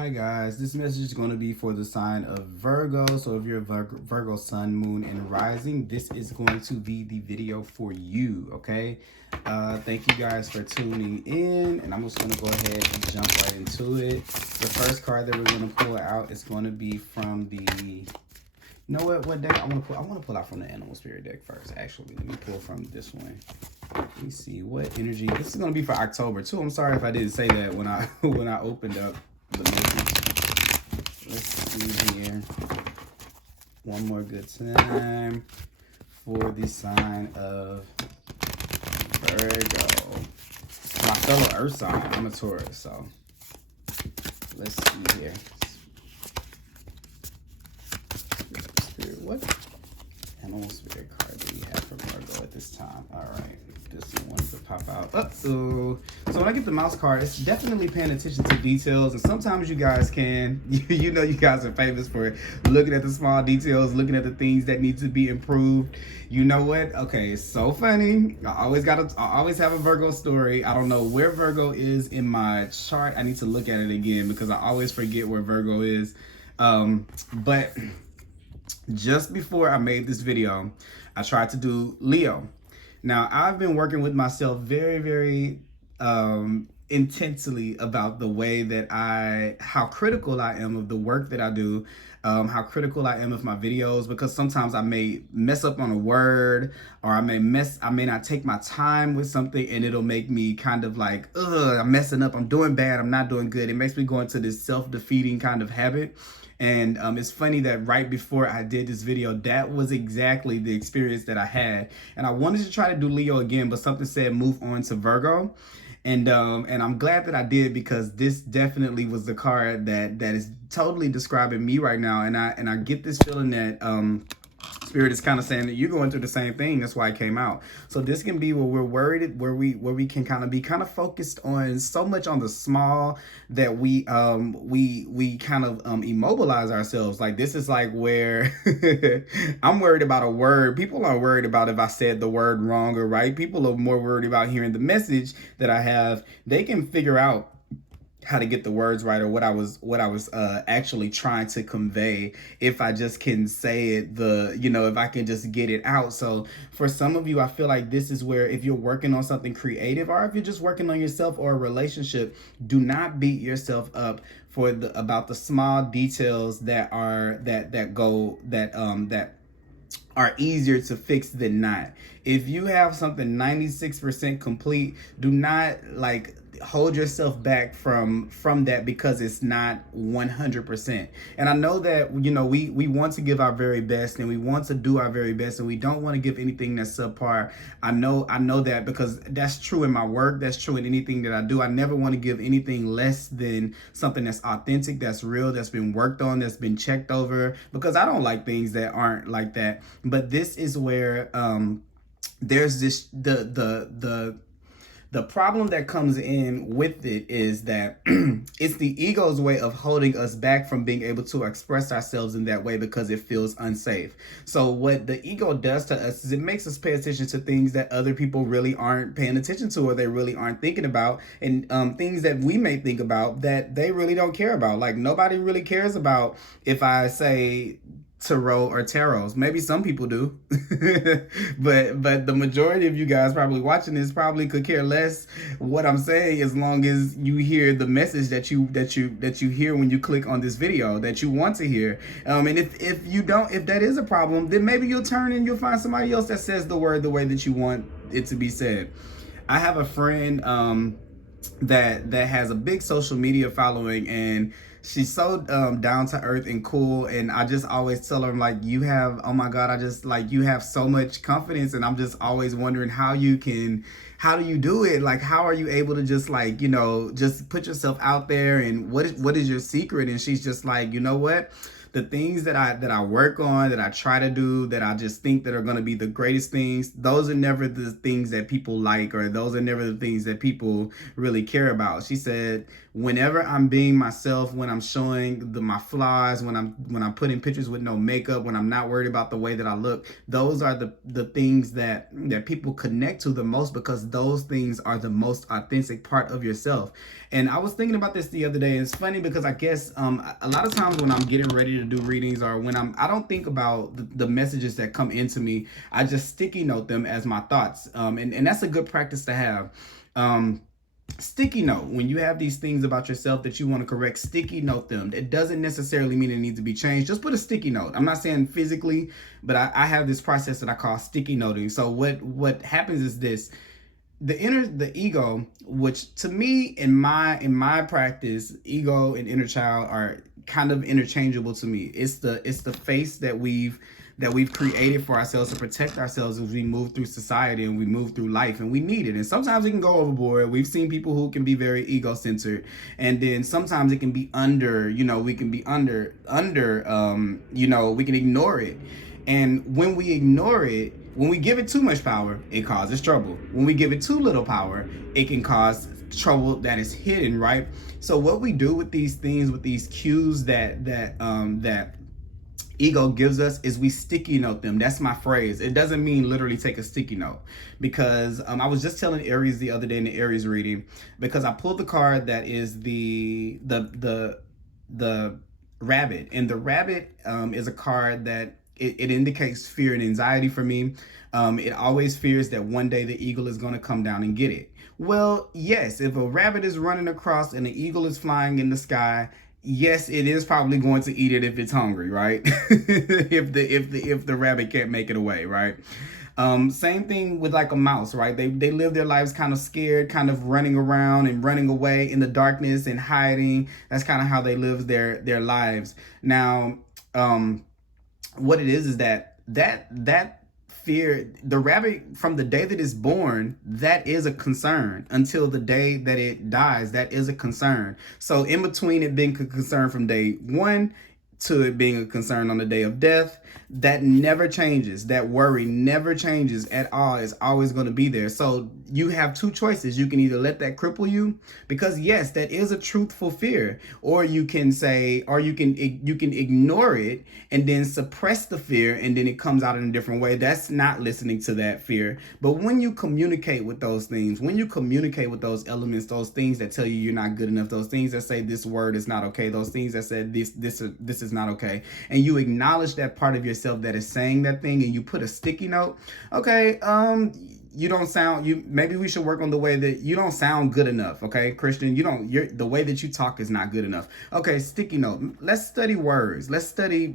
Hi guys, this message is going to be for the sign of Virgo. So if you're a Virgo sun, moon, and rising, this is going to be the video for you, okay? Thank you guys for tuning in, and I'm just going to go ahead and jump right into it. The first card that we're going to pull out is going to be from the... You know what deck? I want to pull out from the Animal Spirit deck first, actually. Let me pull from this one. Let me see what energy. This is going to be for October too. I'm sorry if I didn't say that when I opened up the message. Let's see here. One more good time for the sign of Virgo. My fellow Earth sign. I'm a Taurus, so let's see here. Spirit, what Animal Spirit card do we have for Virgo at this time? All right. This one to pop out. So when I get the mouse card, it's definitely paying attention to details, and sometimes you guys can, you know, you guys are famous for looking at the small details, looking at the things that need to be improved. You know what? Okay, it's so funny. I always have a Virgo story. I don't know where Virgo is in my chart. I need to look at it again because I always forget where Virgo is. But just before I made this video, I tried to do Leo. Now, I've been working with myself very, very intensely about the way that how critical I am of the work that I do, how critical I am of my videos, because sometimes I may mess up on a word, or I may not take my time with something, and it'll make me kind of like, ugh, I'm messing up, I'm doing bad, I'm not doing good. It makes me go into this self-defeating kind of habit. And it's funny that right before I did this video, that was exactly the experience that I had. And I wanted to try to do Leo again, but something said move on to Virgo. And I'm glad that I did, because this definitely was the card that is totally describing me right now. And I get this feeling that Spirit is kind of saying that you're going through the same thing. That's why it came out. So this can be where we're worried, where we can kind of be focused on so much on the small that we kind of immobilize ourselves. Like, this is like where I'm worried about a word. People are worried about if I said the word wrong or right. People are more worried about hearing the message that I have. They can figure out how to get the words right, or what I was actually trying to convey, if I just can say it, if I can just get it out. So for some of you, I feel like this is where, if you're working on something creative, or if you're just working on yourself or a relationship, do not beat yourself up about the small details that are easier to fix than not. If you have something 96% complete, do not hold yourself back from that, because it's not 100%. And I know that, you know, we want to give our very best, and we want to do our very best, and we don't want to give anything that's subpar. I know that, because that's true in my work, that's true in anything that I do. I never want to give anything less than something that's authentic, that's real, that's been worked on, that's been checked over, because I don't like things that aren't like that. But this is where there's this the problem that comes in with it is that it's the ego's way of holding us back from being able to express ourselves in that way, because it feels unsafe. So what the ego does to us is it makes us pay attention to things that other people really aren't paying attention to, or they really aren't thinking about, and things that we may think about that they really don't care about. Like, nobody really cares about if I say tarot or tarots. Maybe some people do, but the majority of you guys probably watching this probably could care less what I'm saying, as long as you hear the message that you hear when you click on this video, that you want to hear. And if that is a problem, then maybe you'll turn and you'll find somebody else that says the word the way that you want it to be said. I have a friend that has a big social media following, and she's so down to earth and cool, and I just always tell her, I'm like, you have, oh my God, you have so much confidence, and I'm just always wondering how do you do it? Like, how are you able to just just put yourself out there, and what is your secret? And she's just like, you know what? The things that I work on, that I try to do, that I just think that are going to be the greatest things, those are never the things that people like, or those are never the things that people really care about. She said, whenever I'm being myself, when I'm showing my flaws, when I'm putting pictures with no makeup, when I'm not worried about the way that I look, those are the things that people connect to the most, because those things are the most authentic part of yourself. And I was thinking about this the other day, and it's funny because I guess a lot of times when I'm getting ready to do readings, or when I don't think about the messages that come into me. I just sticky note them as my thoughts, and that's a good practice to have. Sticky note, when you have these things about yourself that you want to correct, sticky note them. It doesn't necessarily mean it needs to be changed. Just put a sticky note. I'm not saying physically, but I have this process that I call sticky noting. So what happens is this: the ego, which to me, in my practice, ego and inner child are kind of interchangeable to me. It's the face that we've created for ourselves to protect ourselves as we move through society and we move through life, and we need it. And sometimes it can go overboard. We've seen people who can be very ego-centered, and then sometimes it can be we can be we can ignore it. And when we ignore it, when we give it too much power, it causes trouble. When we give it too little power, it can cause trouble that is hidden, right? So what we do with these things, with these cues that ego gives us, is we sticky note them. That's my phrase. It doesn't mean literally take a sticky note, because I was just telling Aries the other day in the Aries reading, because I pulled the card that is the rabbit, and the rabbit is a card that it indicates fear and anxiety for me. It always fears that one day the eagle is going to come down and get it. Well, yes, if a rabbit is running across and the eagle is flying in the sky, yes, it is probably going to eat it if it's hungry, right? if the rabbit can't make it away, right? Same thing with like a mouse, right? They live their lives kind of scared, kind of running around and running away in the darkness and hiding. That's kind of how they live their lives. Now, what it is that fear, the rabbit, from the day that it's born, that is a concern until the day that it dies. That is a concern. So in between it being a concern from day one to it being a concern on the day of death, that never changes. That worry never changes at all. It's always going to be there. So you have two choices. You can either let that cripple you, because yes, that is a truthful fear, or you can say, or you can ignore it and then suppress the fear, and then it comes out in a different way. That's not listening to that fear. But when you communicate with those things, when you communicate with those elements, those things that tell you you're not good enough, those things that say this word is not okay, those things that said this is not okay, and you acknowledge that part of yourself that is saying that thing, and you put a sticky note. Okay, you don't sound, maybe we should work on the way that you don't sound good enough. Okay, Christian, the way that you talk is not good enough. Okay, sticky note. Let's study words. Let's study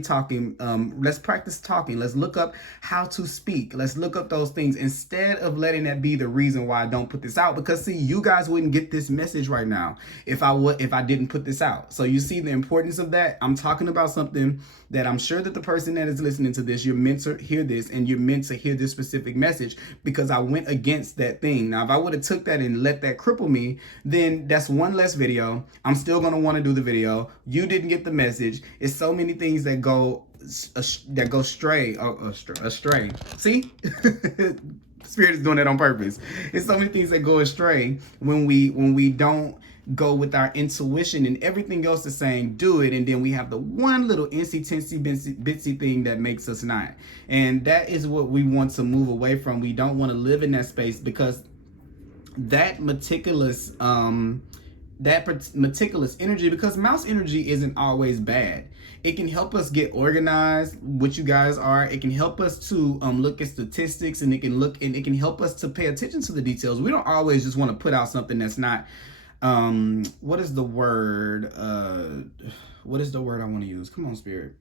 talking. Let's practice talking. Let's look up how to speak. Let's look up those things instead of letting that be the reason why I don't put this out. Because see, you guys wouldn't get this message right now if I didn't put this out. So you see the importance of that. I'm talking about something that I'm sure that the person that is listening to this, you're meant to hear this, and you're meant to hear this specific message, because I went against that thing. Now, if I would have took that and let that cripple me, then that's one less video. I'm still going to want to do the video. You didn't get the message. It's so many things that go astray. See? Spirit is doing it on purpose. It's so many things that go astray when we don't go with our intuition, and everything else is saying do it, and then we have the one little bitsy thing that makes us not. And that is what we want to move away from. We don't want to live in that space, because that meticulous energy, because mouse energy isn't always bad. It can help us get organized, which you guys are. It can help us to look at statistics, and it can help us to pay attention to the details. We don't always just want to put out something that's not what is the word I want to use? Come on, Spirit.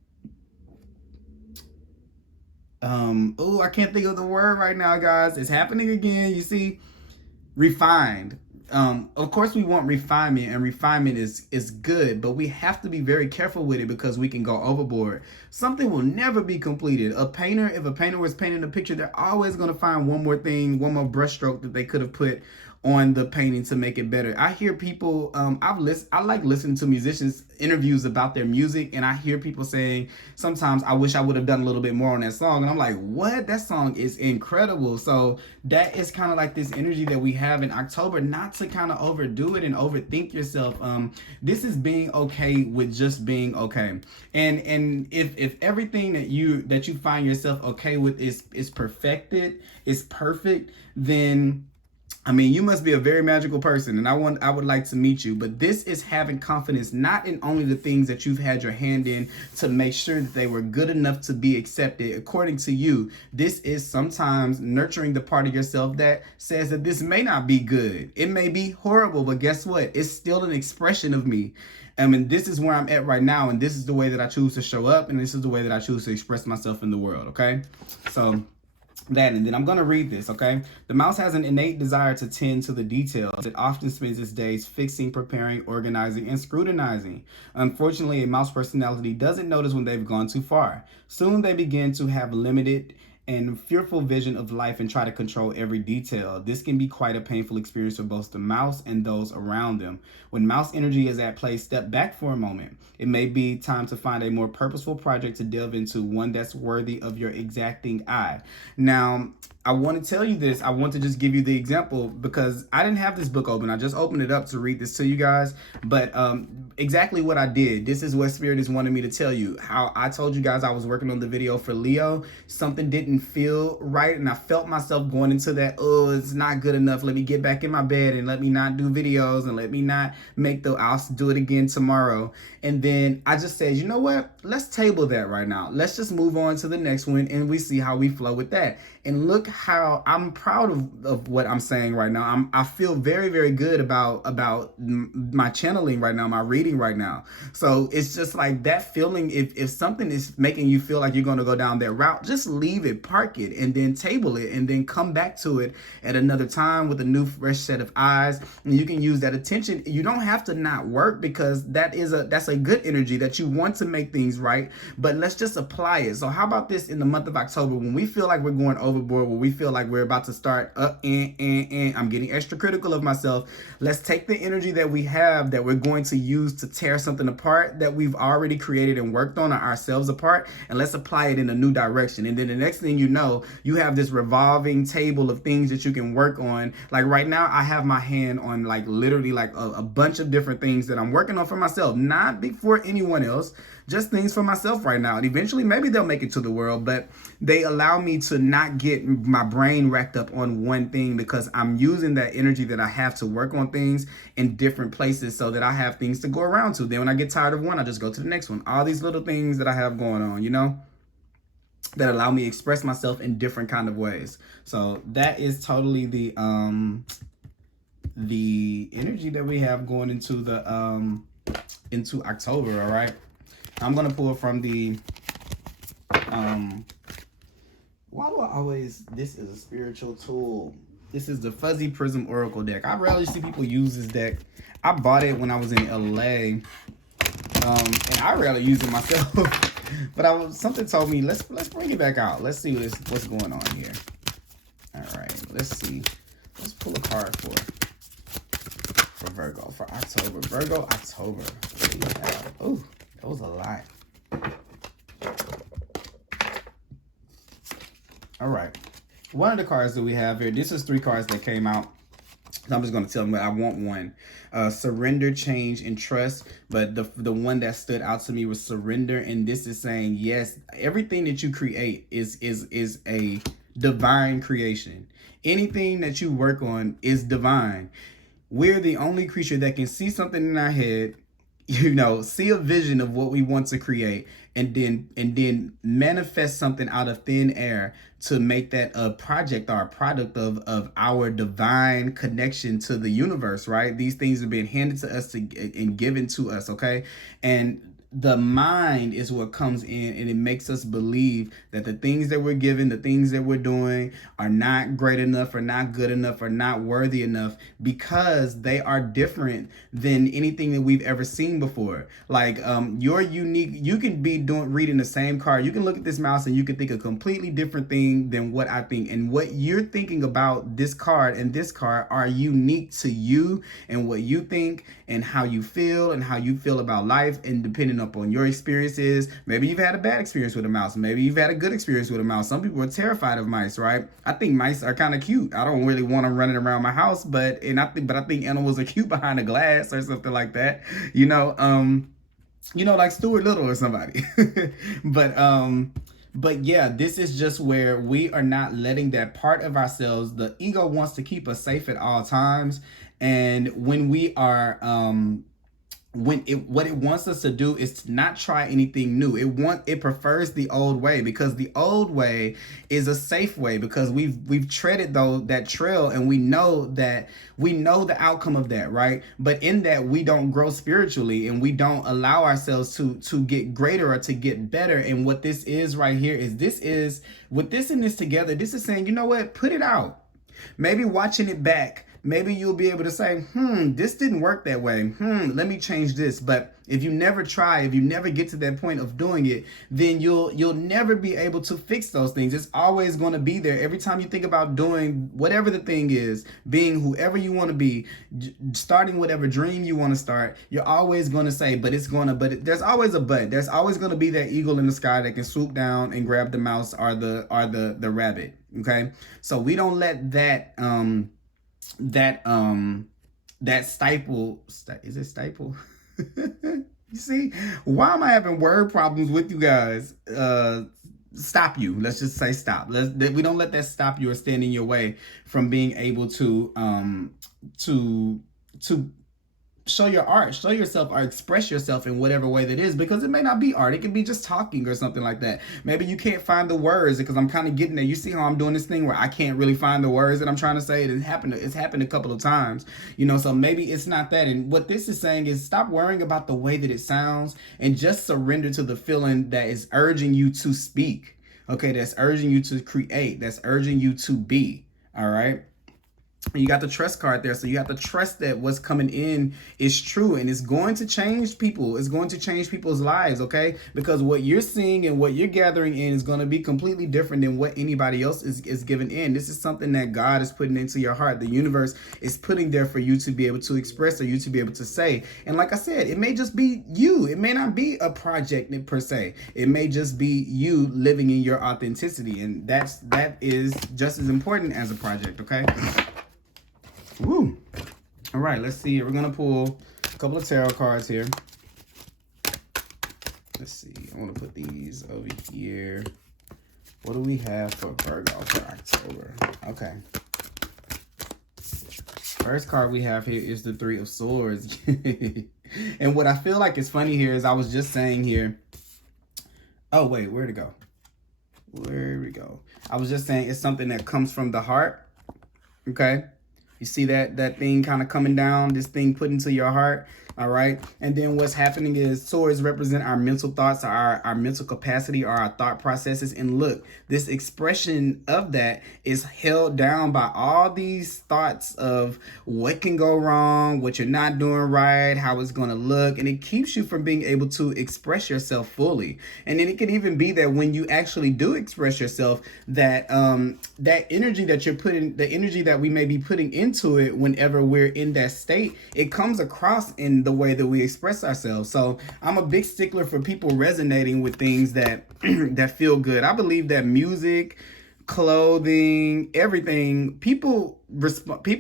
I can't think of the word right now, guys. It's happening again. You see, refined. Of course we want refinement, and refinement is good, but we have to be very careful with it, because we can go overboard. Something will never be completed. If a painter was painting a picture, they're always going to find one more thing, one more brushstroke that they could have put on the painting to make it better. I hear people, I like listening to musicians interviews about their music, and I hear people saying sometimes I wish I would have done a little bit more on that song, and I'm like, what? That song is incredible. So that is kind of like this energy that we have in October, not to kind of overdo it and overthink yourself. This is being okay with just being okay. And if everything that you find yourself okay with is perfected, is perfect, then I mean, you must be a very magical person, and I would like to meet you. But this is having confidence not in only the things that you've had your hand in to make sure that they were good enough to be accepted according to you. This is sometimes nurturing the part of yourself that says that this may not be good. It may be horrible, but guess what? It's still an expression of me. I mean, this is where I'm at right now, and this is the way that I choose to show up, and this is the way that I choose to express myself in the world, okay? So that, and then I'm going to read this, okay? The mouse has an innate desire to tend to the details. It often spends its days fixing, preparing, organizing, and scrutinizing. Unfortunately, a mouse personality doesn't notice when they've gone too far. Soon they begin to have limited and fearful vision of life and try to control every detail. This can be quite a painful experience for both the mouse and those around them. When mouse energy is at play, step back for a moment. It may be time to find a more purposeful project to delve into, one that's worthy of your exacting eye. Now, I want to tell you this. I want to just give you the example because I didn't have this book open. I just opened it up to read this to you guys. But exactly what I did. This is what Spirit is wanting me to tell you. How I told you guys I was working on the video for Leo. Something didn't feel right, and I felt myself going into that, oh, it's not good enough. Let me get back in my bed and let me not do videos and let me not I'll do it again tomorrow. And then I just said, you know what? Let's table that right now. Let's just move on to the next one and we see how we flow with that. And look how I'm proud of what I'm saying right now. I feel very, very good about my channeling right now, my reading right now. So it's just like that feeling. If something is making you feel like you're going to go down that route, just leave it, park it, and then table it, and then come back to it at another time with a new fresh set of eyes. And you can use that attention. You don't have to not work, because that's a good energy that you want to make things right. But let's just apply it. So how about this in the month of October, when we feel like we're going overboard, when we feel like we're about to start I'm getting extra critical of myself. Let's take the energy that we have that we're going to use to tear something apart that we've already created and worked on ourselves apart, and let's apply it in a new direction. And then the next thing you know, you have this revolving table of things that you can work on. Like right now, I have my hand on like literally like a bunch of different things that I'm working on for myself, not before anyone else, just things for myself right now. And eventually maybe they'll make it to the world, but they allow me to not get my brain racked up on one thing, because I'm using that energy that I have to work on things in different places so that I have things to go around to. Then when I get tired of one, I just go to the next one. All these little things that I have going on, you know, that allow me to express myself in different kind of ways. So that is totally the energy that we have going into the into October. All right, I'm gonna pull from the why do I always, this is a spiritual tool. This is the Fuzzy Prism Oracle deck. I rarely see people use this deck. I bought it when I was in LA, and I rarely use it myself. But something told me let's bring it back out. Let's see what's going on here. All right, let's see. Let's pull a card for Virgo for October. Virgo October. What do you have? Oh, that was a lot. All right. One of the cards that we have here, this is 3 cards that came out. So I'm just going to tell them that I want one. Surrender, change, and trust. But the one that stood out to me was surrender. And this is saying, yes, everything that you create is a divine creation. Anything that you work on is divine. We're the only creature that can see something in our head, you know, see a vision of what we want to create, and then manifest something out of thin air to make that a project or a product of our divine connection to the universe, right? These things have been handed to us and given to us, okay? And the mind is what comes in and it makes us believe that the things that we're given, the things that we're doing are not great enough or not good enough or not worthy enough because they are different than anything that we've ever seen before. Like you're unique. You can be reading the same card. You can look at this mouse and you can think a completely different thing than what I think. And what you're thinking about this card and this card are unique to you and what you think and how you feel about life, and depending upon your experiences. Maybe you've had a bad experience with a mouse. Maybe you've had a good experience with a mouse. Some people are terrified of mice, right? I think mice are kind of cute. I don't really want them running around my house, but I think animals are cute behind a glass or something like that. Like Stuart Little or somebody. But yeah, this is just where we are not letting that part of ourselves. The ego wants to keep us safe at all times. And when we are, what it wants us to do is to not try anything new. It prefers the old way, because the old way is a safe way, because we've treaded that trail, and we know the outcome of that, right? But in that, we don't grow spiritually, and we don't allow ourselves to get greater or to get better. And what this is right here is with this and this together, this is saying, you know what, put it out. Maybe watching it back, maybe you'll be able to say, this didn't work that way. Let me change this. But if you never try, if you never get to that point of doing it, then you'll never be able to fix those things. It's always going to be there. Every time you think about doing whatever the thing is, being whoever you want to be, starting whatever dream you want to start, you're always going to say, there's always a but. There's always going to be that eagle in the sky that can swoop down and grab the mouse or the rabbit. Okay. So we don't let that stifle, is it stifle? You see, why am I having word problems with you guys? Stop you. Let's just say stop. We don't let that stop you or stand in your way from being able to show your art, show yourself, or express yourself in whatever way that is, because it may not be art. It can be just talking or something like that. Maybe you can't find the words, because I'm kind of getting there. You see how I'm doing this thing where I can't really find the words that I'm trying to say? It's happened a couple of times, so maybe it's not that. And what this is saying is, stop worrying about the way that it sounds and just surrender to the feeling that is urging you to speak. Okay, that's urging you to create, that's urging you to be. All right. You got the trust card there, so you have to trust that what's coming in is true, and it's going to change people. It's going to change people's lives, okay? Because what you're seeing and what you're gathering in is going to be completely different than what anybody else is giving in. This is something that God is putting into your heart. The universe is putting there for you to be able to express, or you to be able to say. And like I said, it may just be you. It may not be a project per se. It may just be you living in your authenticity, and that is just as important as a project, okay? Woo. All right, let's see. We're going to pull a couple of tarot cards here. Let's see. I want to put these over here. What do we have for Virgo for October? Okay. First card we have here is the Three of Swords. And what I feel like is funny here is I was just saying here. Oh, wait, where'd it go? Where we go? I was just saying it's something that comes from the heart. Okay. You see that thing kind of coming down, this thing put into your heart. All right. And then what's happening is swords represent our mental thoughts, our mental capacity, or our thought processes. And look, this expression of that is held down by all these thoughts of what can go wrong, what you're not doing right, how it's going to look. And it keeps you from being able to express yourself fully. And then it can even be that when you actually do express yourself, that that energy that you're putting, the energy that we may be putting into it whenever we're in that state, it comes across in the way that we express ourselves. So I'm a big stickler for people resonating with things that that feel good. I believe that music, clothing, everything, people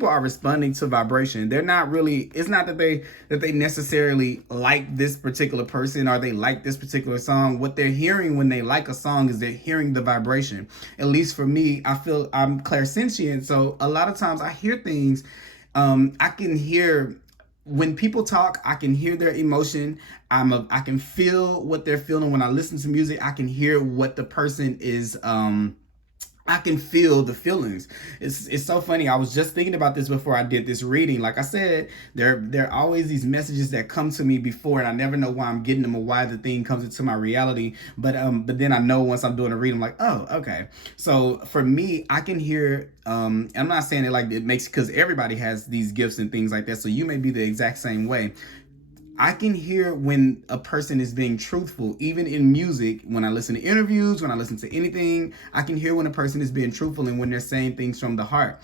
are responding to vibration. They're not really, it's not that they necessarily like this particular person or they like this particular song. What they're hearing when they like a song is they're hearing the vibration. At least for me, I feel I'm clairsentient, so a lot of times I hear things. I can hear when people talk, I can hear their emotion. I can feel what they're feeling. When I listen to music, I can hear what the person is I can feel the feelings. It's so funny. I was just thinking about this before I did this reading. Like I said, there are always these messages that come to me before, and I never know why I'm getting them or why the thing comes into my reality. But then I know once I'm doing a reading, I'm like, oh, okay. So for me, I can hear. I'm not saying it like it makes, because everybody has these gifts and things like that. So you may be the exact same way. I can hear when a person is being truthful, even in music. When I listen to interviews, when I listen to anything, I can hear when a person is being truthful and when they're saying things from the heart.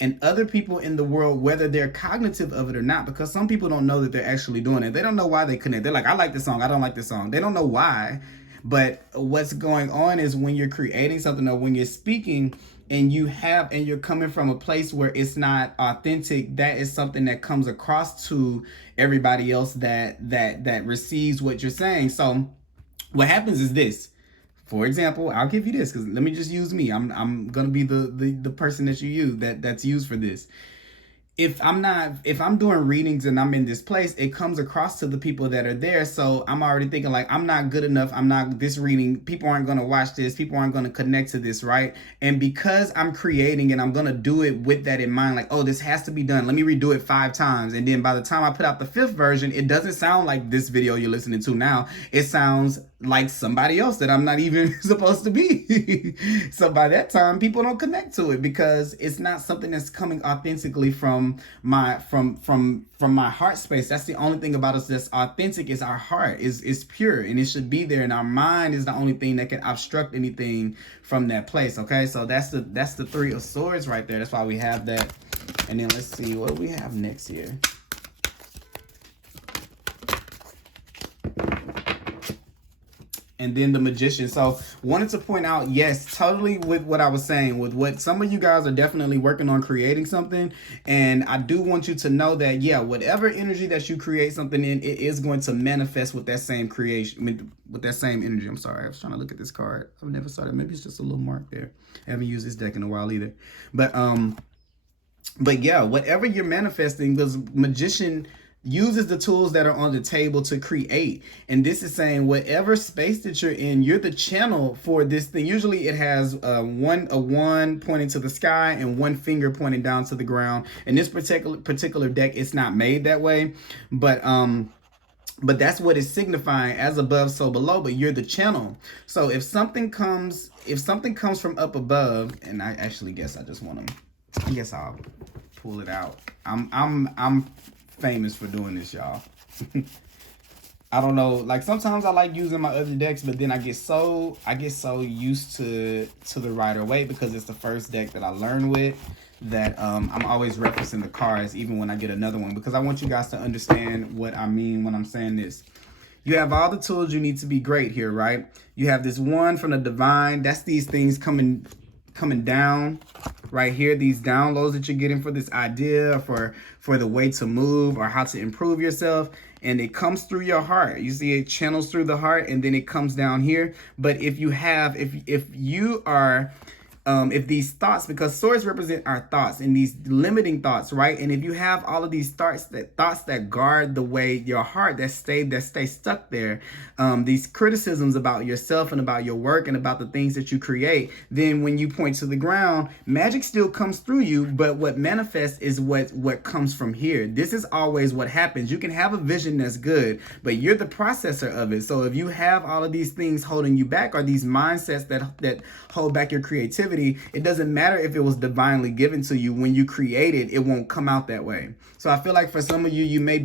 And other people in the world, whether they're cognitive of it or not, because some people don't know that they're actually doing it. They don't know why they connect. They're like, I like this song, I don't like this song. They don't know why. But what's going on is when you're creating something or when you're speaking, and you're coming from a place where it's not authentic, that is something that comes across to everybody else that receives what you're saying. So what happens is this. For example, I'll give you this, because let me just use me. I'm gonna be the person that you use, that's used for this. If I'm doing readings and I'm in this place, it comes across to the people that are there. So I'm already thinking like, I'm not good enough. I'm not this reading. People aren't going to watch this. People aren't going to connect to this. Right. And because I'm creating and I'm going to do it with that in mind, like, oh, this has to be done. Let me redo it 5 times. And then by the time I put out the 5th version, it doesn't sound like this video you're listening to now. It sounds like somebody else that I'm not even supposed to be. So by that time, people don't connect to it because it's not something that's coming authentically from my heart space. That's the only thing about us that's authentic, is our heart is pure, and it should be there. And our mind is the only thing that can obstruct anything from that place. Okay, so that's the 3 of Swords right there. That's why we have that. And then let's see what do we have next here. And then the Magician. So wanted to point out, yes, totally with what I was saying, with what some of you guys are definitely working on creating something. And I do want you to know that, yeah, whatever energy that you create something in, it is going to manifest with that same creation, with that same energy. I'm sorry, I was trying to look at this card. I've never saw that. Maybe it's just a little mark there. I haven't used this deck in a while either. But yeah, whatever you're manifesting, because Magician uses the tools that are on the table to create. And this is saying whatever space that you're in, you're the channel for this thing. Usually it has a one pointing to the sky and 1 finger pointing down to the ground. In this particular deck, it's not made that way, but that's what it's signifying, as above so below. But you're the channel. So if something comes from up above, and I actually guess I guess I'll pull it out. I'm famous for doing this, y'all. I don't know, like sometimes I like using my other decks, but then I get so used to the Rider-Waite, because it's the first deck that I learned with, that I'm always referencing the cards even when I get another one, because I want you guys to understand what I mean when I'm saying this. You have all the tools you need to be great here, right? You have this 1 from the divine. That's these things coming down right here, these downloads that you're getting for this idea, for the way to move or how to improve yourself. And it comes through your heart. You see it channels through the heart, and then it comes down here. But if you are if these thoughts, because swords represent our thoughts and these limiting thoughts, right? And if you have all of these thoughts that guard the way, your heart, that stay stuck there, these criticisms about yourself and about your work and about the things that you create, then when you point to the ground, magic still comes through you, but what manifests is what comes from here. This is always what happens. You can have a vision that's good, but you're the processor of it. So if you have all of these things holding you back, or these mindsets that hold back your creativity, it doesn't matter if it was divinely given to you. When you create it, it won't come out that way. So I feel like for some of you, you may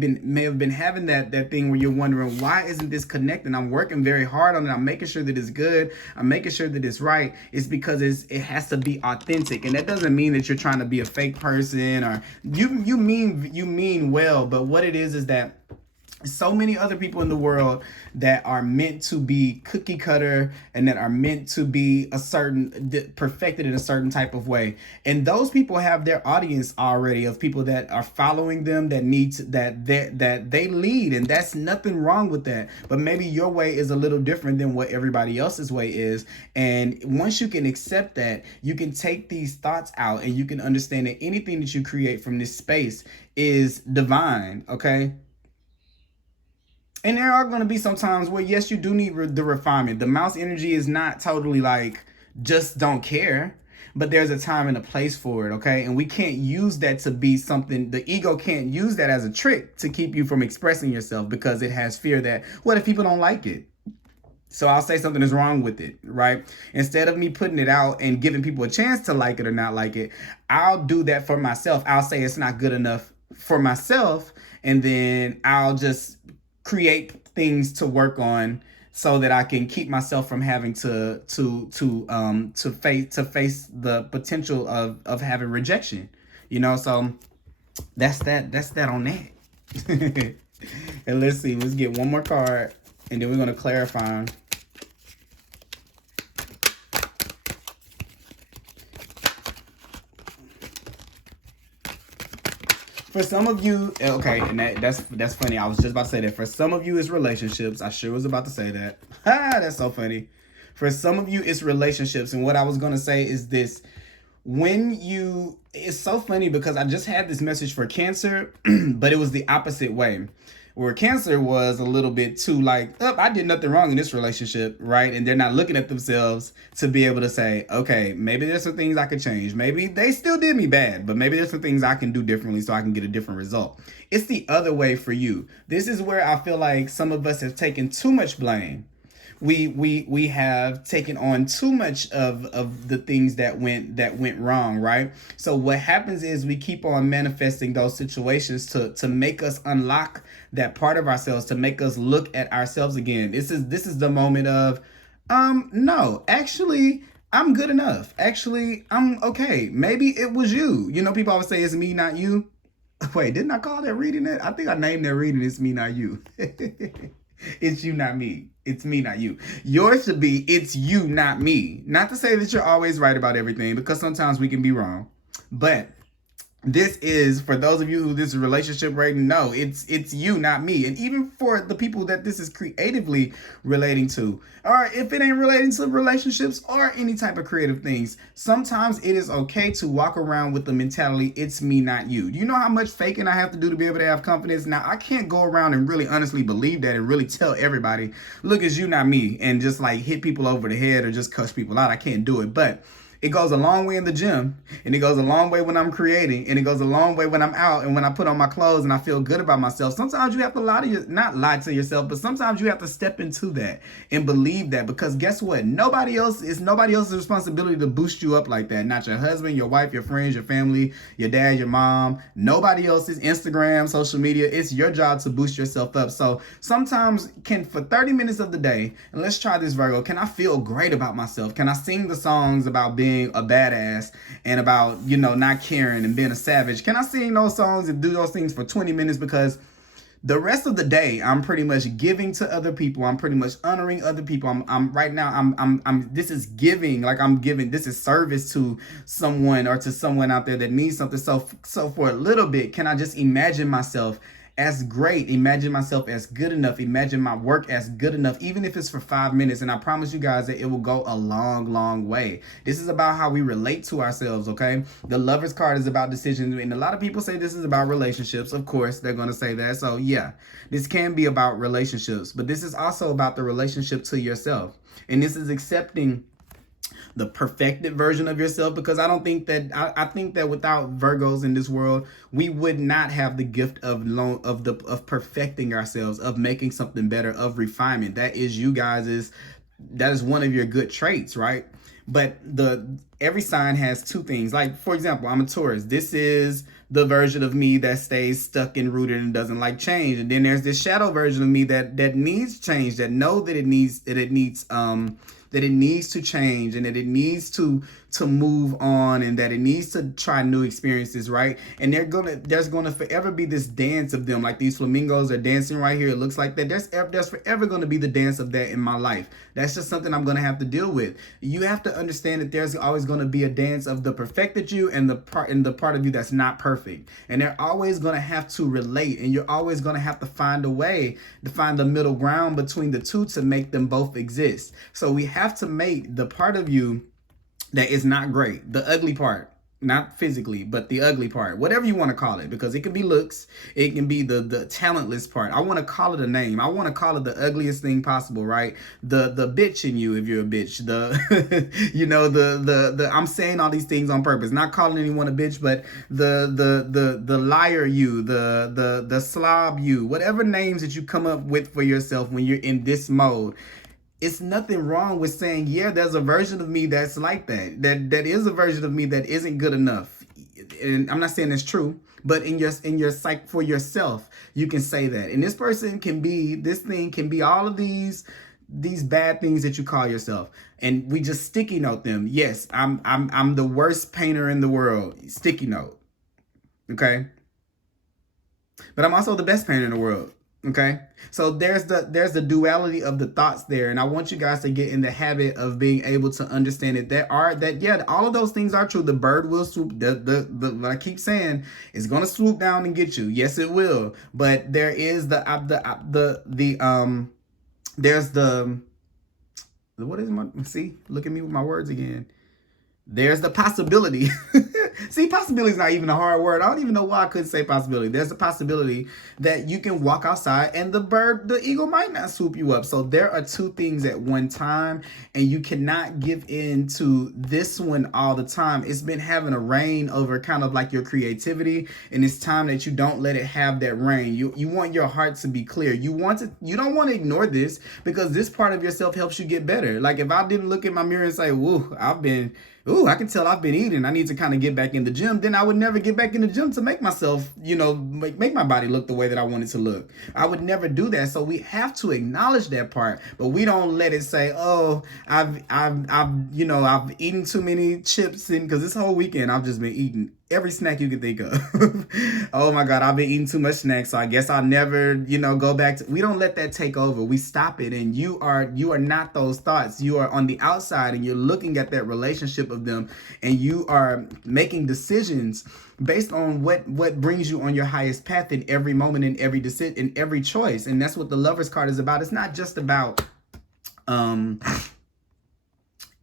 have been having that thing where you're wondering, why isn't this connecting? I'm working very hard on it. I'm making sure that it's good. I'm making sure that it's right. It's because it has to be authentic. And that doesn't mean that you're trying to be a fake person, or you mean well, but what it is that so many other people in the world that are meant to be cookie cutter and that are meant to be perfected in a certain type of way. And those people have their audience already of people that are following them, that they lead. And that's nothing wrong with that. But maybe your way is a little different than what everybody else's way is. And once you can accept that, you can take these thoughts out and you can understand that anything that you create from this space is divine. Okay. And there are going to be some times where, yes, you do need the refinement. The mouse energy is not totally like, just don't care. but there's a time and a place for it, okay? And we can't use that to be something, the ego can't use that as a trick to keep you from expressing yourself, because it has fear that, what if people don't like it? So I'll say something is wrong with it, right? Instead of me putting it out and giving people a chance to like it or not like it, I'll do that for myself. I'll say it's not good enough for myself, and then I'll just create things to work on so that I can keep myself from having to face the potential of having rejection. You know, so that's that on that. And let's see, let's get one more card, and then we're going to clarify. For some of you, okay, and that's funny. I was just about to say that. For some of you, it's relationships. I sure was about to say that. That's so funny. For some of you, it's relationships. And what I was going to say is this. It's so funny because I just had this message for Cancer, but it was the opposite way. Where Cancer was a little bit too like, oh, I did nothing wrong in this relationship, right? And they're not looking at themselves to be able to say, okay, maybe there's some things I could change. Maybe they still did me bad, but maybe there's some things I can do differently so I can get a different result. It's the other way for you. This is where I feel like some of us have taken too much blame. We have taken on too much of the things that went wrong, right? So what happens is we keep on manifesting those situations to make us unlock that part of ourselves, to make us look at ourselves again. This is the moment of no, actually I'm good enough. Actually, I'm okay. Maybe it was you. You know, people always say it's me, not you. Wait, didn't I call that reading it? I think I named that reading It's Me, Not You. It's you, not me. It's me, not you. Yours should be it's you, not me. Not to say that you're always right about everything, because sometimes we can be wrong. But this is, for those of you who this is relationship rating, no, it's you, not me. And even for the people that this is creatively relating to, or if it ain't relating to relationships or any type of creative things, sometimes it is okay to walk around with the mentality, it's me, not you. Do you know how much faking I have to do to be able to have confidence? Now, I can't go around and really honestly believe that and really tell everybody, look, it's you, not me, and just like hit people over the head or just cuss people out. I can't do it. But it goes a long way in the gym, and it goes a long way when I'm creating, and it goes a long way when I'm out and when I put on my clothes and I feel good about myself. Sometimes you have to not lie to yourself, but sometimes you have to step into that and believe that, because guess what? Nobody else's responsibility to boost you up like that. Not your husband, your wife, your friends, your family, your dad, your mom, nobody else's. Instagram, social media. It's your job to boost yourself up. So sometimes for 30 minutes of the day, and let's try this, Virgo, can I feel great about myself? Can I sing the songs about being a badass and about, you know, not caring and being a savage? Can I sing those songs and do those things for 20 minutes? Because the rest of the day, I'm pretty much giving to other people. I'm pretty much honoring other people. I'm right now, this is giving, like I'm giving, this is service to someone or to someone out there that needs something. So for a little bit, can I just imagine myself as great, imagine myself as good enough, imagine my work as good enough, even if it's for 5 minutes. And I promise you guys that it will go a long, long way. This is about how we relate to ourselves, okay? The Lover's card is about decisions, and a lot of people say this is about relationships. Of course, they're going to say that. So yeah, this can be about relationships, but this is also about the relationship to yourself. And this is accepting the perfected version of yourself, because I don't think that I think that without Virgos in this world, we would not have the gift of perfecting ourselves, of making something better, of refinement. That is you guys' that is one of your good traits, right? But every sign has two things. Like, for example, I'm a Taurus. This is the version of me that stays stuck and rooted and doesn't like change. And then there's this shadow version of me that needs change, that know that it needs to change, and that it needs to move on, and that it needs to try new experiences, right? And there's gonna forever be this dance of them, like these flamingos are dancing right here. It looks like that. There's forever gonna be the dance of that in my life. That's just something I'm gonna have to deal with. You have to understand that there's always gonna be a dance of the perfected you and the part of you that's not perfect. And they're always gonna have to relate, and you're always gonna have to find a way to find the middle ground between the two to make them both exist. So we have to make the part of you that is not great, the ugly part, Not physically, but the ugly part, whatever you want to call it, because it can be looks, it can be the talentless part. I want to call it a name. I want to call it the ugliest thing possible, right? The bitch in you, if you're a bitch, the you know, the I'm saying all these things on purpose, not calling anyone a bitch, but the liar you, the slob you, whatever names that you come up with for yourself when you're in this mode. It's nothing wrong with saying, yeah, there's a version of me that's like that. That is a version of me that isn't good enough. And I'm not saying it's true, but in your psych for yourself, you can say that. And this person can be, this thing can be all of these bad things that you call yourself. And we just sticky note them. Yes, I'm the worst painter in the world. Sticky note. Okay? But I'm also the best painter in the world. Okay, so there's the duality of the thoughts there, and I want you guys to get in the habit of being able to understand it. Yeah, all of those things are true. The bird will swoop. What I keep saying is going to swoop down and get you. Yes, it will. But there is there's the what is my, see? Look at me with my words again. There's the possibility. See, possibility is not even a hard word. I don't even know why I couldn't say possibility. There's a possibility that you can walk outside and the eagle might not swoop you up. So there are two things at one time, and you cannot give in to this one all the time. It's been having a reign over kind of like your creativity, and it's time that you don't let it have that reign. You want your heart to be clear. You don't want to ignore this, because this part of yourself helps you get better. Like if I didn't look in my mirror and say, woo, I can tell I've been eating, I need to kind of get back in the gym, then I would never get back in the gym to make myself, make my body look the way that I want it to look. I would never do that. So we have to acknowledge that part, but we don't let it say, oh, I've eaten too many chips, and because this whole weekend I've just been eating every snack you can think of. Oh my God, I've been eating too much snacks, so I guess I'll never, go back to. We don't let that take over. We stop it, and you are not those thoughts. You are on the outside, and you're looking at that relationship of them, and you are making decisions based on what brings you on your highest path in every moment, in every decision, in every choice. And that's what the Lovers card is about. It's not just about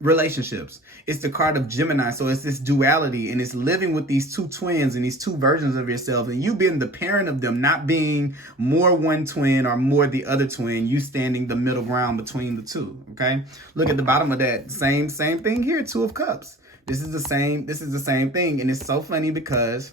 relationships. It's the card of Gemini. So it's this duality, and it's living with these two twins and these two versions of yourself, and you being the parent of them, not being more one twin or more the other twin, you standing the middle ground between the two. Okay, look at the bottom of that. Same thing here. Two of Cups. This is the same thing. And it's so funny because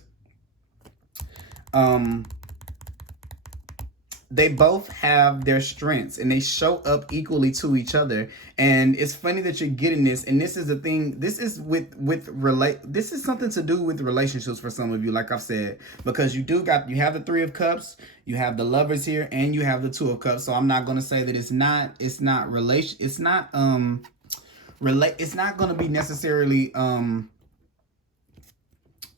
they both have their strengths, and they show up equally to each other. And it's funny that you're getting this. And this is the thing. This is this is something to do with relationships for some of you, like I've said, because you have the Three of Cups, you have the Lovers here, and you have the Two of Cups. So I'm not going to say that it's not going to be necessarily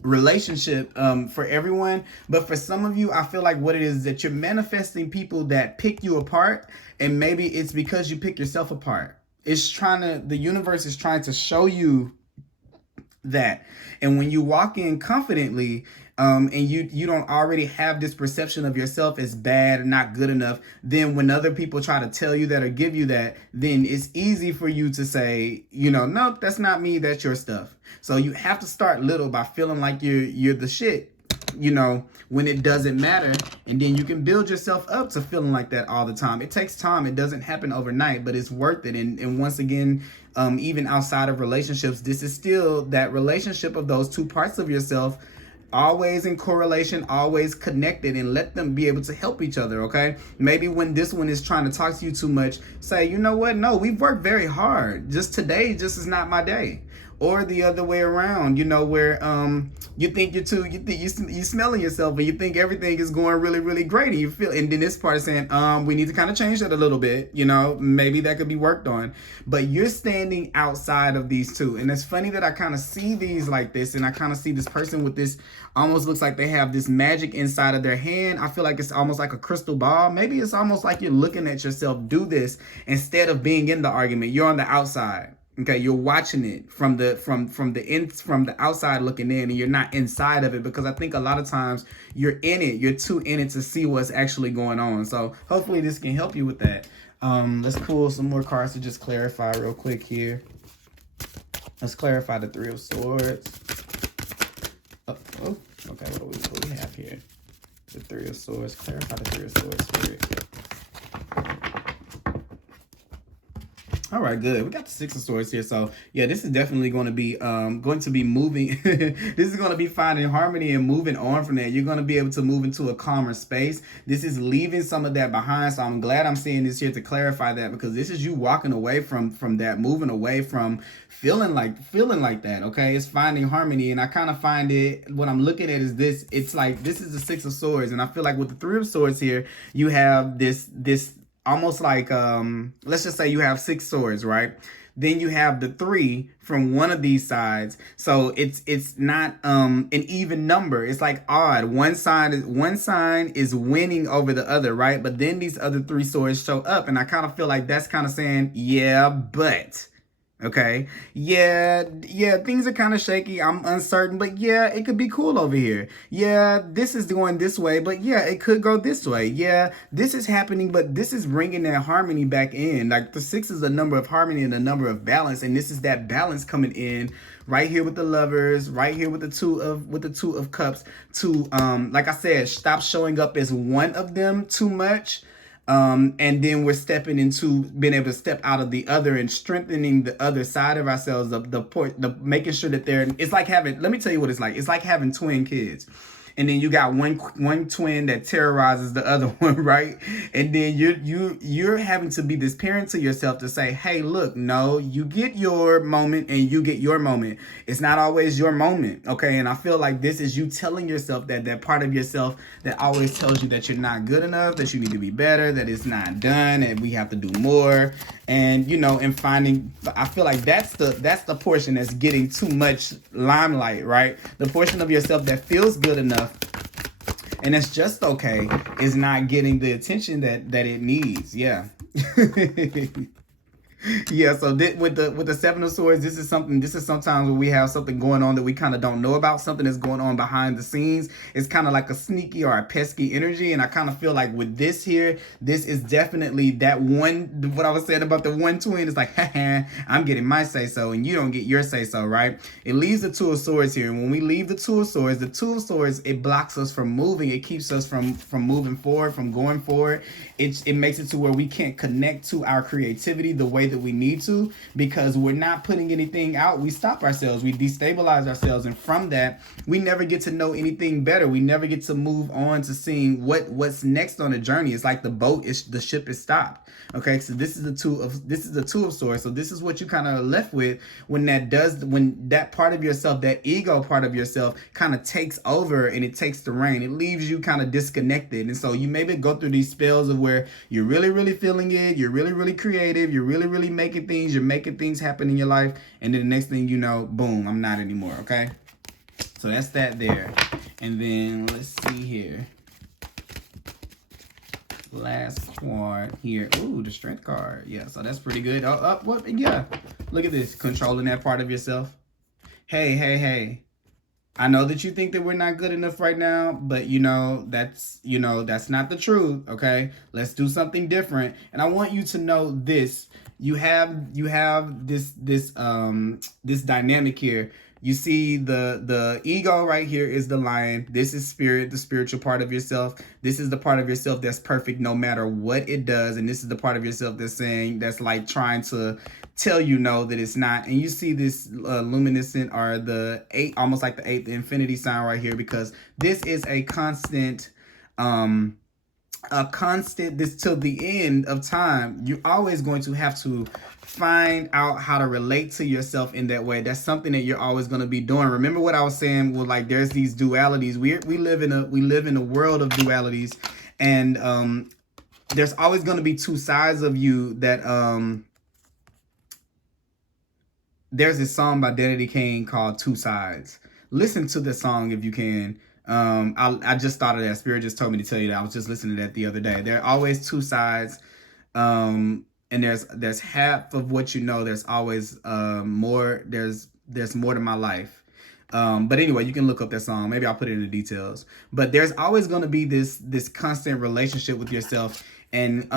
relationship for everyone, but for some of you, I feel like what it is that you're manifesting people that pick you apart, and maybe it's because you pick yourself apart. The universe is trying to show you that. And when you walk in confidently, and you don't already have this perception of yourself as bad or not good enough, then when other people try to tell you that or give you that, then it's easy for you to say, no, that's not me, that's your stuff. So you have to start little by feeling like you're the shit, when it doesn't matter, and then you can build yourself up to feeling like that all the time. It takes time. It doesn't happen overnight, but it's worth it. And once again, even outside of relationships, this is still that relationship of those two parts of yourself, always in correlation, always connected, and let them be able to help each other. Okay, maybe when this one is trying to talk to you too much, say, you know what, no, we've worked very hard, just today just is not my day. Or the other way around, where you think you smelling yourself, and you think everything is going really, really great, and then this part is saying, we need to kind of change that a little bit, maybe that could be worked on. But you're standing outside of these two, and it's funny that I kind of see these like this, and I kind of see this person with this, almost looks like they have this magic inside of their hand. I feel like it's almost like a crystal ball. Maybe it's almost like you're looking at yourself do this instead of being in the argument. You're on the outside. Okay, you're watching it from the outside looking in, and you're not inside of it, because I think a lot of times you're too in it to see what's actually going on. So hopefully this can help you with that. Let's pull some more cards to just clarify real quick here. Let's clarify the Three of Swords. Oh, okay, what do we have here? The Three of Swords. Clarify the Three of Swords, Spirit. All right, good. We got the Six of Swords here. So yeah, this is definitely going to be moving. This is going to be finding harmony and moving on from that. You're going to be able to move into a calmer space. This is leaving some of that behind. So I'm glad I'm seeing this here to clarify that, because this is you walking away from that, moving away from feeling like that. Okay, it's finding harmony, and I kind of find it. What I'm looking at is this. It's like this is the Six of Swords, and I feel like with the Three of Swords here, you have this almost like let's just say you have 6 swords, right? Then you have the 3 from one of these sides, so it's not an even number. It's like odd. One sign is winning over the other, right? But then these other 3 swords show up, and I kind of feel like that's kind of saying, yeah, but okay, yeah, things are kind of shaky. I'm uncertain, but yeah, it could be cool over here. Yeah, this is going this way, but yeah, it could go this way. Yeah, this is happening, but this is bringing that harmony back in. Like the 6 is a number of harmony and a number of balance, and this is that balance coming in right here with the Lovers, right here with the two of Cups. To like I said, stop showing up as one of them too much. And then we're stepping into being able to step out of the other and strengthening the other side of ourselves, the making sure that it's like having, let me tell you what it's like. It's like having twin kids. And then you got one twin that terrorizes the other one, right? And then you're having to be this parent to yourself to say, hey, look, no, you get your moment and you get your moment. It's not always your moment, okay? And I feel like this is you telling yourself that part of yourself that always tells you that you're not good enough, that you need to be better, that it's not done, that we have to do more. And and finding, I feel like that's the portion that's getting too much limelight, right? The portion of yourself that feels good enough and it's just okay is not getting the attention that it needs. Yeah. Yeah, so with the Seven of Swords, this is sometimes when we have something going on that we kind of don't know about, something that's going on behind the scenes. It's kind of like a sneaky or a pesky energy, and I kind of feel like with this here, this is definitely that one, what I was saying about the one twin is like, haha, I'm getting my say-so, and you don't get your say-so, right? It leaves the Two of Swords here, and when we leave the Two of Swords, it blocks us from moving. It keeps us from moving forward, from going forward. It makes it to where we can't connect to our creativity the way that we need to, because we're not putting anything out. We stop ourselves, we destabilize ourselves, and from that we never get to know anything better. We never get to move on to seeing what's next on the journey. It's like the ship is stopped. Okay, so this is the Two of Swords. So this is what you kind of left with when that part of yourself, that ego part of yourself, kind of takes over and it takes the reign. It leaves you kind of disconnected, and so you maybe go through these spells of where you're really, really feeling it, you're really, really creative, you're really, really making things happen in your life, and then the next thing you know, boom, I'm not anymore. Okay, so that's that there. And then let's see here, last card here. Ooh, the Strength card. Yeah, so that's pretty good. What? Yeah, look at this, controlling that part of yourself. Hey, I know that you think that we're not good enough right now, but that's not the truth. Okay, let's do something different. And I want you to know this. You have this dynamic here. You see the ego right here is the lion. This is spirit, the spiritual part of yourself. This is the part of yourself that's perfect no matter what it does. And this is the part of yourself that's like trying to tell you no, that it's not. And you see this luminescent, or the 8, almost like the 8th infinity sign right here, because this is a constant this till the end of time. You're always going to have to find out how to relate to yourself in that way. That's something that you're always going to be doing. Remember what I was saying? Well, like there's these dualities. We live in a world of dualities, and there's always going to be two sides of you. That there's this song by Danity Kane called Two Sides. Listen to the song if you can. I just thought of that. Spirit just told me to tell you that. I was just listening to that the other day. There are always two sides. And there's half of what you know. There's always more. There's more to my life. But anyway, you can look up that song. Maybe I'll put it in the details. But there's always going to be this constant relationship with yourself, and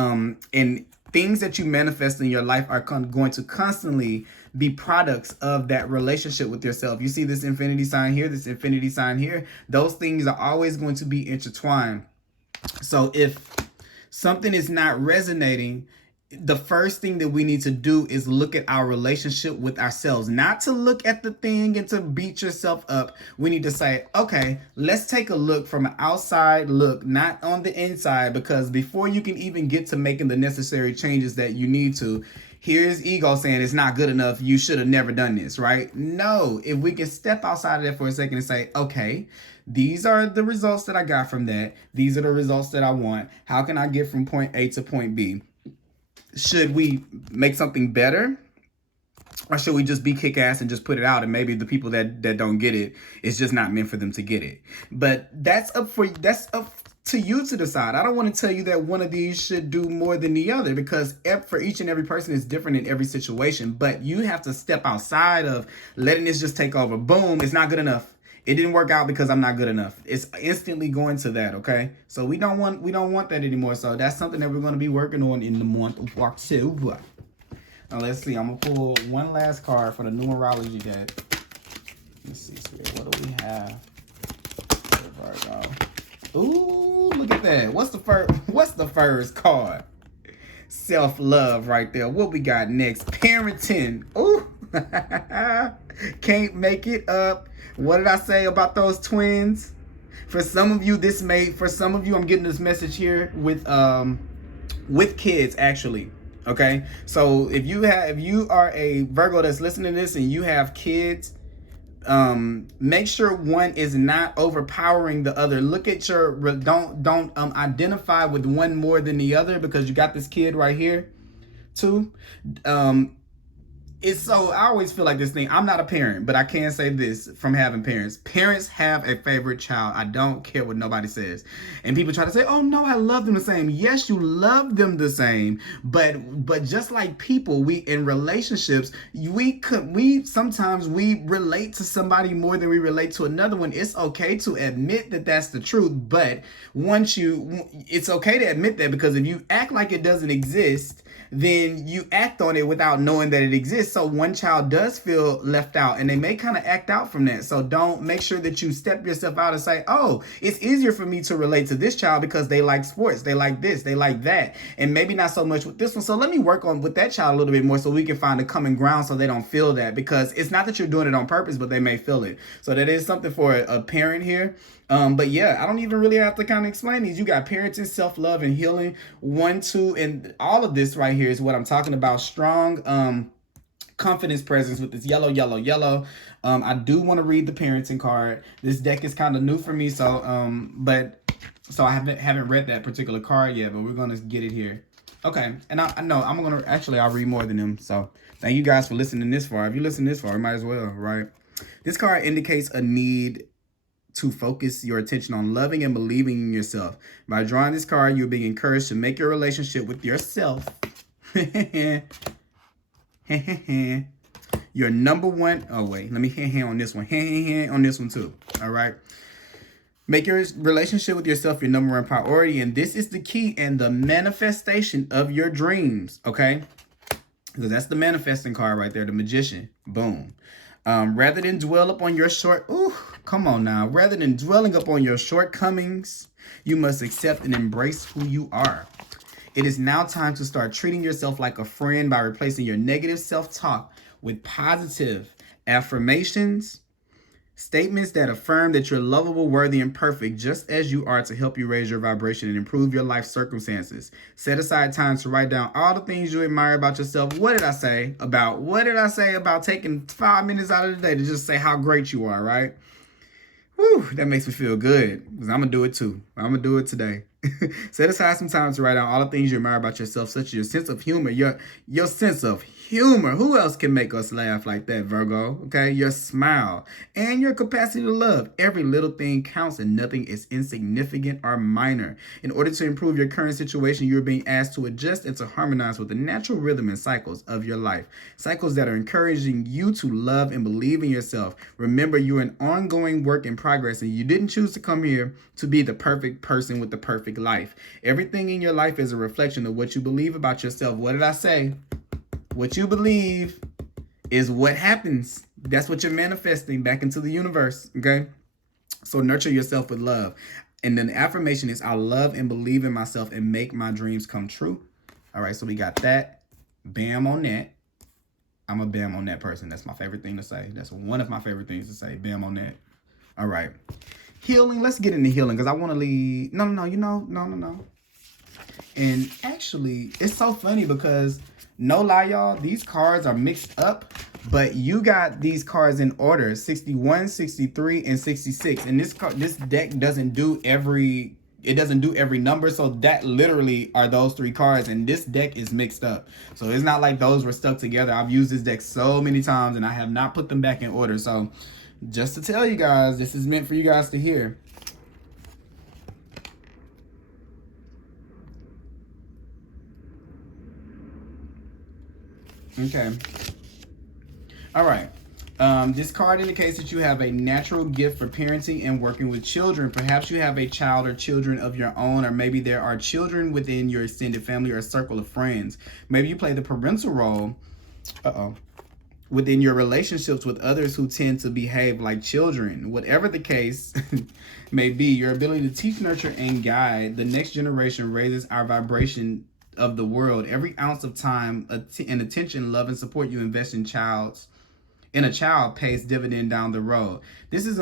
things that you manifest in your life are going to constantly be products of that relationship with yourself. You see this infinity sign here, this infinity sign here. Those things are always going to be intertwined. So if something is not resonating, the first thing that we need to do is look at our relationship with ourselves, not to look at the thing and to beat yourself up. We need to say, okay, let's take a look from an outside look, not on the inside, because before you can even get to making the necessary changes that you need to, here's ego saying it's not good enough. You should have never done this, right? No, if we can step outside of that for a second and say, okay, these are the results that I got from that. These are the results that I want. How can I get from point A to point B? Should we make something better? Or should we just be kick-ass and just put it out, and maybe the people that don't get it, it's just not meant for them to get it? But that's up to you to decide. I don't want to tell you that one of these should do more than the other, because for each and every person is different in every situation. But you have to step outside of letting this just take over. Boom, it's not good enough. It didn't work out because I'm not good enough. It's instantly going to that, okay? So we don't want that anymore. So that's something that we're going to be working on in the month of October. Now let's see. I'm gonna pull one last card for the numerology deck. Let's see, Spirit. What do we have? Virgo. Ooh, look at that. What's the first card? Self-love right there. What we got next? Parenting. Ooh. Can't make it up. What did I say about those twins? For some of you, I'm getting this message here with kids, actually. Okay, so if you are a Virgo that's listening to this and you have kids, make sure one is not overpowering the other. Look at don't identify with one more than the other, because you got this kid right here too. It's so, I always feel like this thing, I'm not a parent, but I can say this from having parents. Parents have a favorite child. I don't care what nobody says. And people try to say, oh no, I love them the same. Yes, you love them the same. But just like people, we in relationships, we sometimes we relate to somebody more than we relate to another one. It's okay to admit that that's the truth. But it's okay to admit that, because if you act like it doesn't exist, then you act on it without knowing that it exists. So one child does feel left out, and they may kind of act out from that. So make sure that you step yourself out and say, oh, it's easier for me to relate to this child because they like sports, they like this, they like that, and maybe not so much with this one. So let me work on with that child a little bit more so we can find a common ground so they don't feel that, because it's not that you're doing it on purpose, but they may feel it. So that is something for a parent here. But yeah, I don't even really have to kind of explain these. You got parenting, self-love, and healing. 1, 2, and all of this right here is what I'm talking about. Strong confidence presence with this yellow, yellow, yellow. I do want to read the parenting card. This deck is kind of new for me, so I haven't read that particular card yet, but we're gonna get it here. Okay, and I know I'll read more than them. So thank you guys for listening this far. If you listen this far, you might as well, right? This card indicates a need to focus your attention on loving and believing in yourself. By drawing this card, you're being encouraged to make your relationship with yourself your number one. Oh wait, let me on this one. On this one too. All right. Make your relationship with yourself your number one priority, and this is the key and the manifestation of your dreams. Okay, because that's the manifesting card right there, the Magician. Boom. Rather than dwell upon your rather than dwelling upon your shortcomings, you must accept and embrace who you are. It is now time to start treating yourself like a friend by replacing your negative self-talk with positive affirmations, statements that affirm that you're lovable, worthy, and perfect just as you are, to help you raise your vibration and improve your life circumstances. Set aside time to write down all the things you admire about yourself. What did I say about taking 5 minutes out of the day to just say how great you are, right? Whew, that makes me feel good, because I'm going to do it too. I'm going to do it today. Set aside some time to write down all the things you admire about yourself, such as your sense of humor, your sense of humor. Who else can make us laugh like that, Virgo? Okay, your smile and your capacity to love. Every little thing counts, and nothing is insignificant or minor. In order to improve your current situation, you're being asked to adjust and to harmonize with the natural rhythm and cycles of your life. Cycles that are encouraging you to love and believe in yourself. Remember, you're an ongoing work in progress, and you didn't choose to come here to be the perfect person with the perfect speak life. Everything in your life is a reflection of what you believe about yourself. What did I say? What you believe is what happens. That's what you're manifesting back into the universe, okay? So nurture yourself with love. And then the affirmation is, I love and believe in myself and make my dreams come true. All right, so we got that. Bam on that. I'm a bam on that person. That's my favorite thing to say. That's one of my favorite things to say. Bam on that. All right. Healing. Let's get into healing because I want to leave. No. And actually, it's so funny because, no lie, y'all, these cards are mixed up, but you got these cards in order, 61, 63, and 66. And this deck doesn't do every number, so that literally are those 3 cards, and this deck is mixed up. So it's not like those were stuck together. I've used this deck so many times, and I have not put them back in order. So just to tell you guys, this is meant for you guys to hear. Okay. All right. This card indicates that you have a natural gift for parenting and working with children. Perhaps you have a child or children of your own, or maybe there are children within your extended family or circle of friends. Maybe you play the parental role within your relationships with others who tend to behave like children. Whatever the case may be, your ability to teach, nurture, and guide the next generation raises our vibration of the world. Every ounce of time and attention, love, and support you invest in a child pays dividend down the road. This is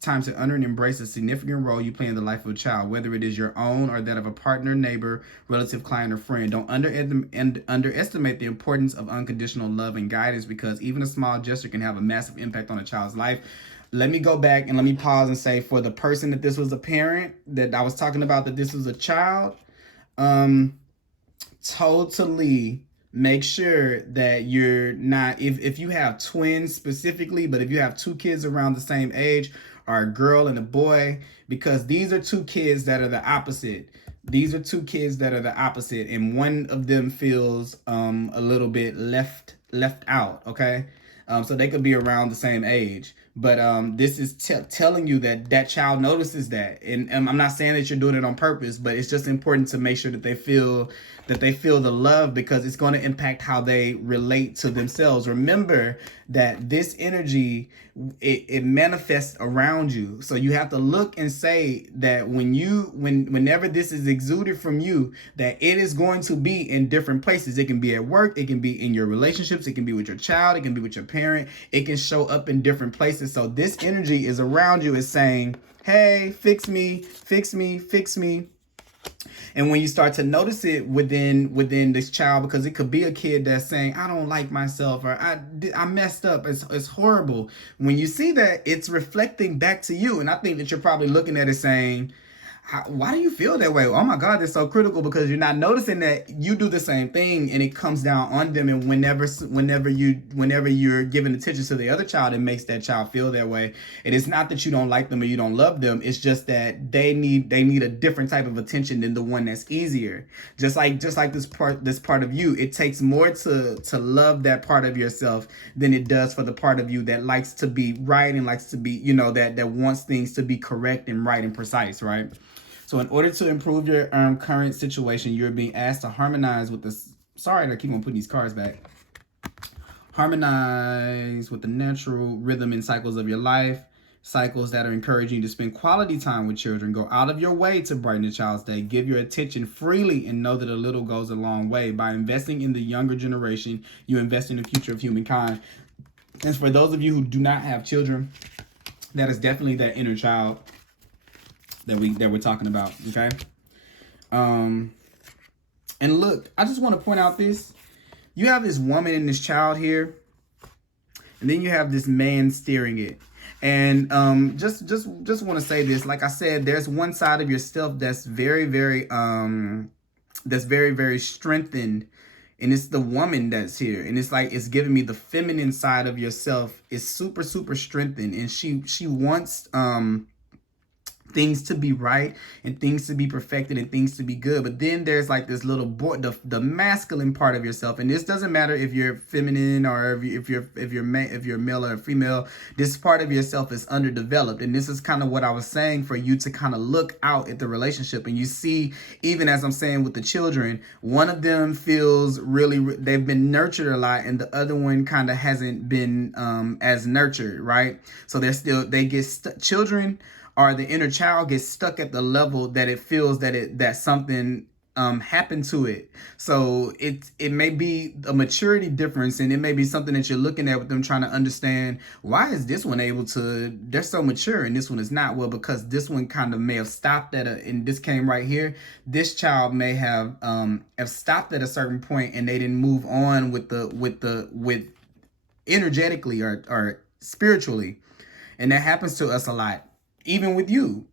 time to honor and embrace a significant role you play in the life of a child, whether it is your own or that of a partner, neighbor, relative, client, or friend. Don't underestimate the importance of unconditional love and guidance, because even a small gesture can have a massive impact on a child's life. Let me go back and let me pause and say, for the person that this was a parent, that I was talking about, that this was a child, totally make sure that you're not, if you have twins specifically, but if you have 2 kids around the same age, or a girl and a boy, because these are 2 kids that are the opposite. These are 2 kids that are the opposite, and one of them feels a little bit left out, okay? So they could be around the same age. But this is telling you that child notices that. And I'm not saying that you're doing it on purpose, but it's just important to make sure that they feel the love, because it's going to impact how they relate to themselves. Remember that this energy, it manifests around you. So you have to look and say that whenever this is exuded from you, that it is going to be in different places. It can be at work, it can be in your relationships, it can be with your child, it can be with your parent, it can show up in different places. So this energy is around you, is saying, hey, fix me, fix me, fix me. And when you start to notice it within this child, because it could be a kid that's saying, I don't like myself, or I messed up, it's horrible. When you see that, it's reflecting back to you. And I think that you're probably looking at it saying, why do you feel that way? Oh my God, it's so critical, because you're not noticing that you do the same thing and it comes down on them. And whenever you're giving attention to the other child, it makes that child feel that way. And it's not that you don't like them or you don't love them. It's just that they need a different type of attention than the one that's easier. Just like this part of you, it takes more to love that part of yourself than it does for the part of you that likes to be right and likes to be, that wants things to be correct and right and precise, right? So in order to improve your current situation, you're being asked to harmonize with the... Sorry, I keep on putting these cards back. Harmonize with the natural rhythm and cycles of your life. Cycles that are encouraging you to spend quality time with children. Go out of your way to brighten a child's day. Give your attention freely and know that a little goes a long way. By investing in the younger generation, you invest in the future of humankind. And for those of you who do not have children, that is definitely that inner child that we're talking about, okay? And look, I just want to point out this. You have this woman and this child here, and then you have this man steering it. And just want to say this. Like I said, there's one side of yourself that's very, very strengthened, and it's the woman that's here. And it's like, it's giving me the feminine side of yourself is super, super strengthened, and she wants things to be right and things to be perfected and things to be good. But then there's like this little boy, the masculine part of yourself, and this doesn't matter if you're feminine or if you're male or female. This part of yourself is underdeveloped, and this is kind of what I was saying, for you to kind of look out at the relationship, and you see, even as I'm saying with the children, one of them feels really, they've been nurtured a lot, and the other one kind of hasn't been as nurtured, right? So they get children, or the inner child gets stuck at the level that it feels that something happened to it. So it may be a maturity difference, and it may be something that you're looking at with them, trying to understand, why is this one able to, they're so mature and this one is not? Well, because this one kind of may have stopped at and this came right here. This child may have stopped at a certain point, and they didn't move on with energetically or spiritually. And that happens to us a lot. Even with you,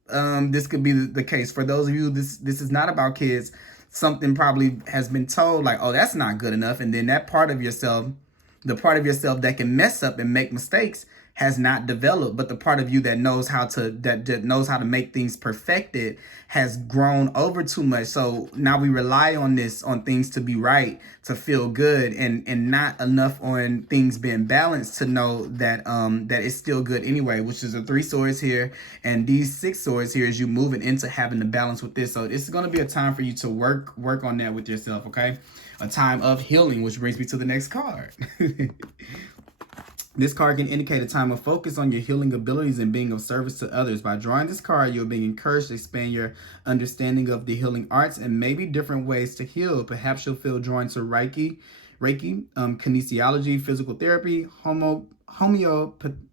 this could be the case. For those of you, this is not about kids. Something probably has been told, like, oh, that's not good enough. And then that part of yourself, the part of yourself that can mess up and make mistakes, has not developed. But the part of you that knows how to make things perfected has grown over too much. So now we rely on things to be right, to feel good, and not enough on things being balanced to know that that it's still good anyway, which is the 3 swords here, and these 6 swords here is you moving into having the balance with this. So this is going to be a time for you to work on that with yourself, okay? A time of healing, which brings me to the next card. This card can indicate a time of focus on your healing abilities and being of service to others. By drawing this card, you're being encouraged to expand your understanding of the healing arts and maybe different ways to heal. Perhaps you'll feel drawn to Reiki, kinesiology, physical therapy, homeopathy.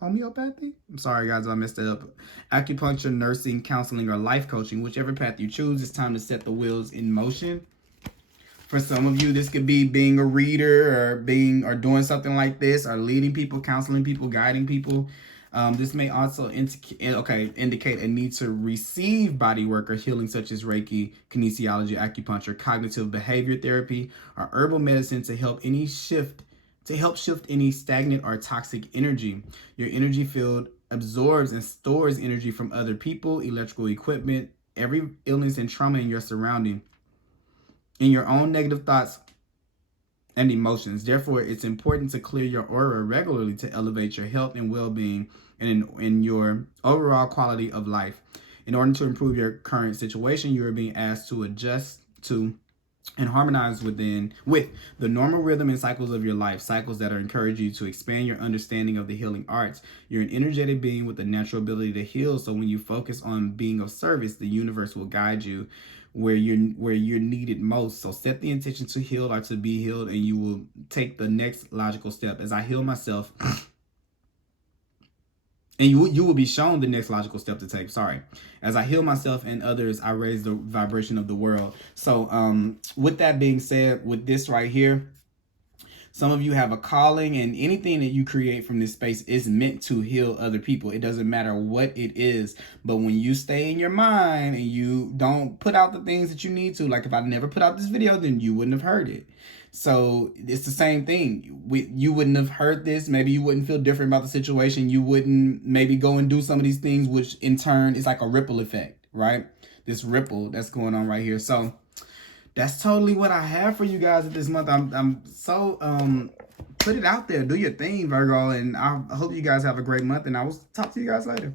I'm sorry, guys, I messed it up. Acupuncture, nursing, counseling, or life coaching. Whichever path you choose, it's time to set the wheels in motion. For some of you, this could be being a reader, or doing something like this, or leading people, counseling people, guiding people. This may also indicate a need to receive body work or healing, such as Reiki, kinesiology, acupuncture, cognitive behavior therapy, or herbal medicine to help shift any stagnant or toxic energy. Your energy field absorbs and stores energy from other people, electrical equipment, every illness and trauma in your surrounding, in your own negative thoughts and emotions. Therefore, it's important to clear your aura regularly to elevate your health and well-being and in your overall quality of life. In order to improve your current situation, you are being asked to adjust to and harmonize with the normal rhythm and cycles of your life, cycles that are encouraging you to expand your understanding of the healing arts. You're an energetic being with a natural ability to heal, so when you focus on being of service, the universe will guide you where you're needed most. So set the intention to heal or to be healed, and you will take the next logical step. As I heal myself, and you will be shown the next logical step to take. Sorry. As I heal myself and others, I raise the vibration of the world. So with that being said, with this right here, some of you have a calling, and anything that you create from this space is meant to heal other people. It doesn't matter what it is. But when you stay in your mind and you don't put out the things that you need to, like if I never put out this video, then you wouldn't have heard it. So it's the same thing. You wouldn't have heard this. Maybe you wouldn't feel different about the situation. You wouldn't maybe go and do some of these things, which in turn is like a ripple effect, right? This ripple that's going on right here. So that's totally what I have for you guys this month. I'm so put it out there. Do your thing, Virgo, and I hope you guys have a great month, and I will talk to you guys later.